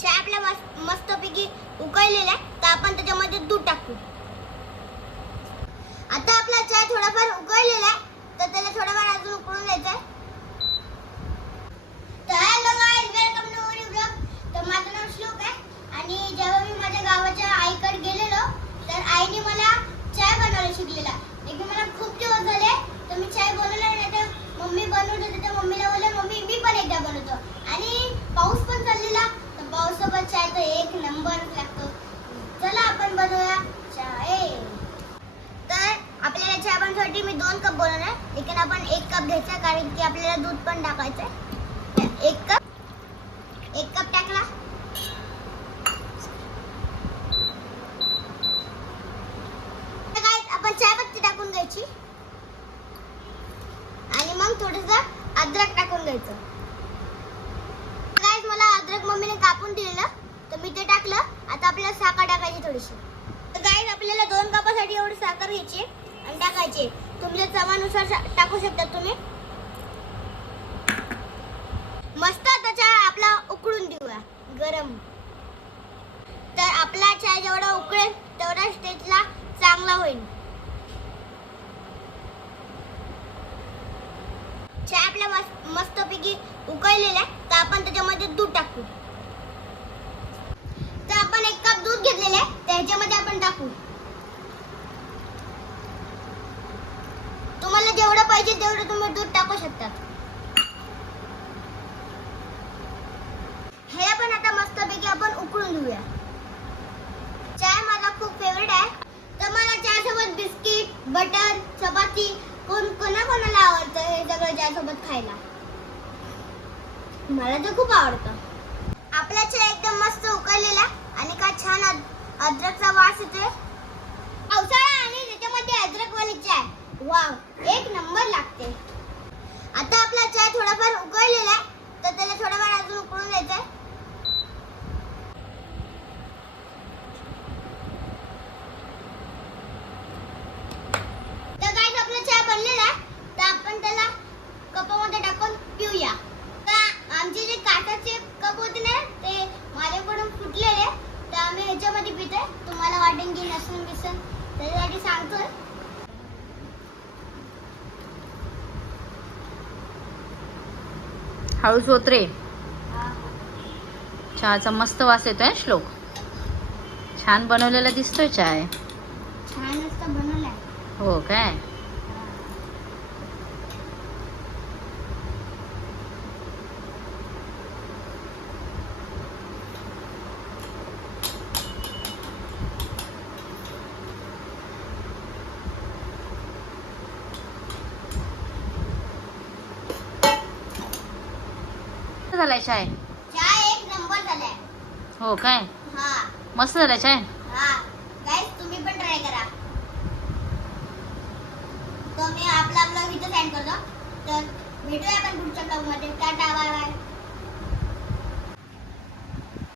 चहा आपल्या मस्त मस्तपैकी उकळलेला आहे तर आपण त्याच्यामध्ये दूध टाकू. आता आपला चहा थोडाफार उकळलेला आहे तर त्याला थोडाफार अजून उकळून घ्यायचा आहे तर hello guys welcome to our blog तर माझं नाव श्लोक आहे आणि जेव्हा मी माझ्या गावाच्या आईकडे गेलेलो तर आईने मला चाय बनवायला शिकलेला. एक मला खूप दिवस झाले तर मी चाय बनवला नाही तर मम्मी बनवत होती तर मम्मी मी पण एकदा बनवतो आणि पाऊस पण चाललेला तर पावसासोबत चाय तर एक नंबर लागतो चला आपण बनवूया चाय. तर आपल्याला चहा बनवण्यासाठी मी दोन कप बनवणार लेकिन आपण एक कप घ्यायचा कारण की आपल्याला दूध पण टाकायचं आहे. एक कप एक कप टाकला. आपण चहा पत्ती टाकून घ्यायची. आणि मग थोडस अद्रक टाकून घ्यायचं गाईज मला अद्रक मम्मीने कापून दिलेलं तर मी ते टाकलं आता आपल्याला साखर टाकायची थोडीशी तर गाईज आपल्याला दोन कपासाठी एवढी साखर घ्यायची आणि टाकायची तुमच्या चवानुसार टाकू शकता तुम्ही. मस्त आता चहा आपला उकळून देऊया गरम. तर आपला चहा जेवढा उकळेल तेवढा स्टेजला चांगला होईल. चहा आपल्या मस्त मस्तपैकी उकळलेला आहे. तर आपण त्याच्यामध्ये दूध टाकू तर आपण एक कप दूध घेतलेलं आहे तर ह्याच्यामध्ये आपण टाकू तुम्हाला जेवढं पाहिजे तेवढं तुम्ही दूध टाकू शकतात हे पण आता मस्तपैकी आपण उकळून घेऊया चाय माझा खूप फेवरेट आहे तर मला चहा सोबत बिस्किट बटर चपाती कोण कोणा कोणाला आवडतं हे सगळं ज्यासोबत खायला? मला तर खूप आवडतं. आपला चहा एकदम मस्त उकळलेला आणि का छान अद- अद्रकचा वास येतोय. पावसाळा आणि त्याच्यामध्ये अद्रक वाली चाय वाव एक नंबर लागते आता आपला चहा थोडाफार उकळलेला आहे तर त्याला थोडाफार अजून उकळून घ्यायचा आहे तर गाईज आपला चहा बनलेला आहे तर आपण त्याला कपामध्ये टाकून पिऊया तर आमचे जे काचाचे कप होते ना ते माझ्याकडून फुटलेले तर आम्ही ह्याच्यामध्ये पितोय तुम्हाला वाटेल की नसून बिसून. त्याच्यासाठी सांगतोय. हळूच होत रे. चहाचा मस्त वास येतोय श्लोक. छान बनवलेला दिसतोय चाय. छान बनवलाय. हो काय? झालाय चाय चहा एक नंबर झालाय. हो काय? हा. मस्त झालाय चाय हा. तुम्ही पण ट्राय करा. तो मी आपला ब्लॉग इथे सेंड करतो. तर भेटूया आपण पुढच्या ब्लॉगमध्ये. Tata bye bye